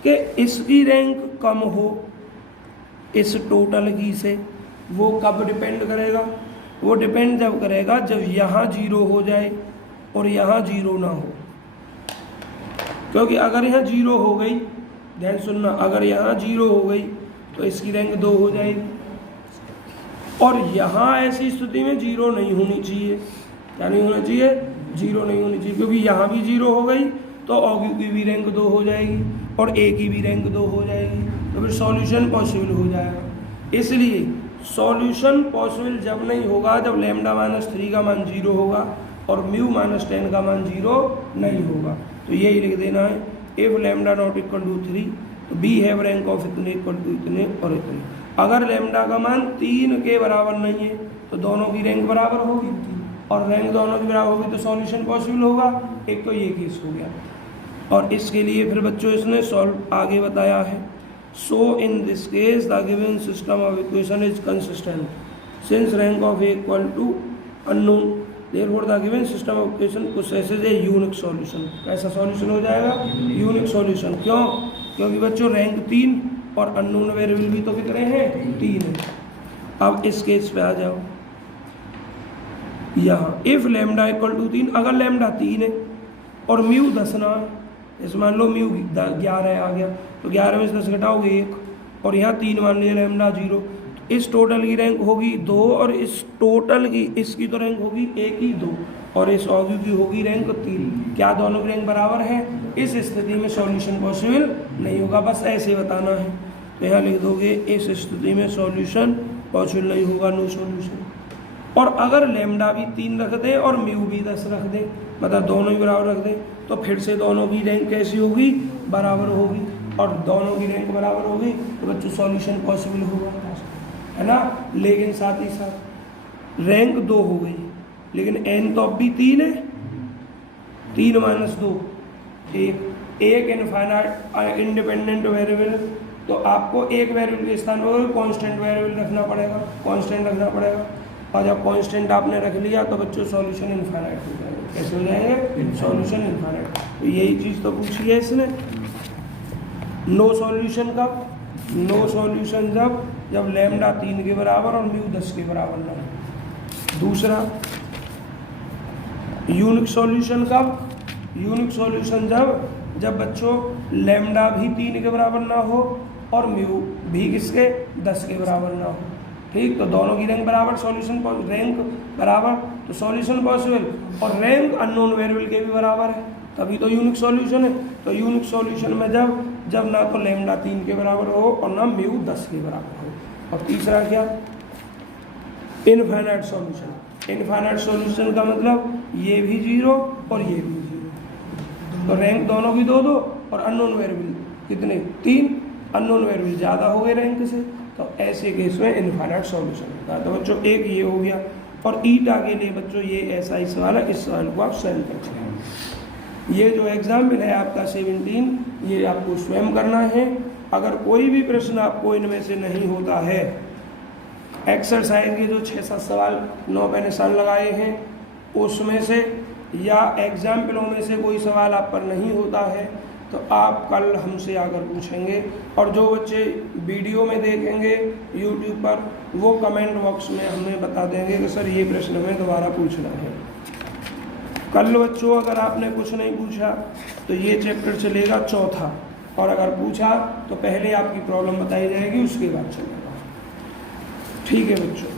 कि इसकी रैंक कम हो इस टोटल की से, वो कब डिपेंड करेगा? वो डिपेंड जब करेगा जब यहाँ 0 हो जाए और यहाँ 0 ना हो। क्योंकि अगर यहाँ 0 हो गई ध्यान सुनना, अगर यहाँ 0 हो गई तो इसकी रैंक 2 हो जाएगी, और यहाँ ऐसी स्थिति में 0 नहीं होनी चाहिए। क्या नहीं होना चाहिए? 0 नहीं होनी चाहिए, क्योंकि यहाँ भी 0 हो गई तो ऑग्यू की भी रैंक 2 हो जाएगी और ए की भी रैंक 2 हो जाएगी, तो फिर सॉल्यूशन पॉसिबल हो जाएगा। इसलिए सॉल्यूशन पॉसिबल जब नहीं होगा जब λ-3 का मान 0 होगा और μ-10 का मान 0 नहीं होगा। तो यही लिख देना है, इफ λ≠3 तो बी हैव रैंक ऑफ इतने इक्वल टू इतने और इतने। अगर लैम्डा का मान 3 के बराबर नहीं है तो दोनों की रैंक बराबर होगी, और रैंक दोनों की बराबर होगी तो सॉल्यूशन पॉसिबल होगा। एक तो ये केस हो गया, और इसके लिए फिर बच्चों इसने सॉल्व आगे बताया है। So in this case the given system of equation is consistent since rank of a equal to unknown, therefore the given system of equation possesses a unique solution. कैसा सॉल्यूशन हो जाएगा? Unique solution. क्यों? क्योंकि बच्चों rank 3 और unknown variable भी तो कितने हैं? 3 है। अब इस केस पे आ जाओ, यहाँ इफ लैम्डा इक्वल टू 3, अगर लैम्डा 3 है और म्यू 10 ना है, इस मान लो म्यू 11 आ गया तो 11 में से 10 घटाओगे 1, और यहाँ 3 मान लिया लैम्डा 0, तो इस टोटल की रैंक होगी 2 और इस टोटल की इसकी तो रैंक होगी 1 ही 2 और इस ऑग्यू की होगी रैंक 3। क्या दोनों की रैंक बराबर है? इस स्थिति में सॉल्यूशन पॉसिबल नहीं होगा, बस ऐसे बताना है। तो यहाँ लिख दोगे इस स्थिति में सॉल्यूशन पॉसिबल नहीं होगा, नो सॉल्यूशन। और अगर लैम्डा भी 3 रख दे और म्यू भी 10 रख दे, मतलब दोनों ही बराबर रख दे, तो फिर से दोनों की रैंक कैसी होगी? बराबर होगी, और दोनों की रैंक बराबर होगी तो बच्चों सॉल्यूशन पॉसिबल होगा, है ना। लेकिन साथ ही साथ रैंक 2 हो गई, लेकिन n तो अब भी 3 है, 3 - 2 एक इनफाइनाइट इंडिपेंडेंट वेरिएबल, तो आपको एक वेरिएबल के स्थान पर कांस्टेंट वेरिएबल रखना पड़ेगा, कांस्टेंट रखना पड़ेगा। और जब कांस्टेंट आपने रख लिया तो बच्चों सॉल्यूशन इनफाइनाइट हो जाएगा। कैसे हो जाएंगे? Solution infinite. तो यही चीज़ तो पूछी है इसने। नो सॉल्यूशन कब? नो सॉल्यूशन जब लैम्डा 3 के बराबर और म्यू 10 के बराबर ना हो। दूसरा यूनिक सॉल्यूशन कब? यूनिक सॉल्यूशन जब बच्चों लैम्डा भी 3 के बराबर ना हो और म्यू भी किसके? 10 के बराबर ना हो। ठीक, तो दोनों की रैंक बराबर, सॉल्यूशन रैंक बराबर, तो सॉल्यूशन पॉसिबल, और रैंक अननोन वेरिएबल के भी बराबर है, तभी तो यूनिक सॉल्यूशन है। तो यूनिक सॉल्यूशन में जब ना तो लैम्डा 3 के बराबर हो और ना म्यू 10 के बराबर हो। और तीसरा क्या? Infinite solution. इनफाइनाइट सॉल्यूशन का मतलब ये भी 0 और ये भी 0, तो रैंक दोनों की 2 और अननोन वेरिएबल कितने? 3। अननोन वेरिएबल ज़्यादा हो गए रैंक से, तो ऐसे केस में इनफाइनाइट सॉल्यूशन होता है। तो बच्चों एक ये हो गया, और ईटा के लिए बच्चों ये ऐसा ही सवाल है, इस सवाल को आप स्वयं करते हैं। ये जो एग्जाम्पल है आपका 17, ये आपको स्वयं करना है। अगर कोई भी प्रश्न आपको इनमें से नहीं होता है, एक्सरसाइज के जो 6-7 सवाल 9 पे निशान लगाए हैं उसमें से, या एग्जाम्पलों में से कोई सवाल आप पर नहीं होता है, तो आप कल हमसे आकर पूछेंगे। और जो बच्चे वीडियो में देखेंगे यूट्यूब पर, वो कमेंट बॉक्स में हमें बता देंगे कि सर ये प्रश्न हमें दोबारा पूछना है। कल बच्चों अगर आपने कुछ नहीं पूछा तो ये चैप्टर चलेगा चौथा, और अगर पूछा तो पहले आपकी प्रॉब्लम बताई जाएगी, उसके बाद चलेगा। ठीक है बच्चों।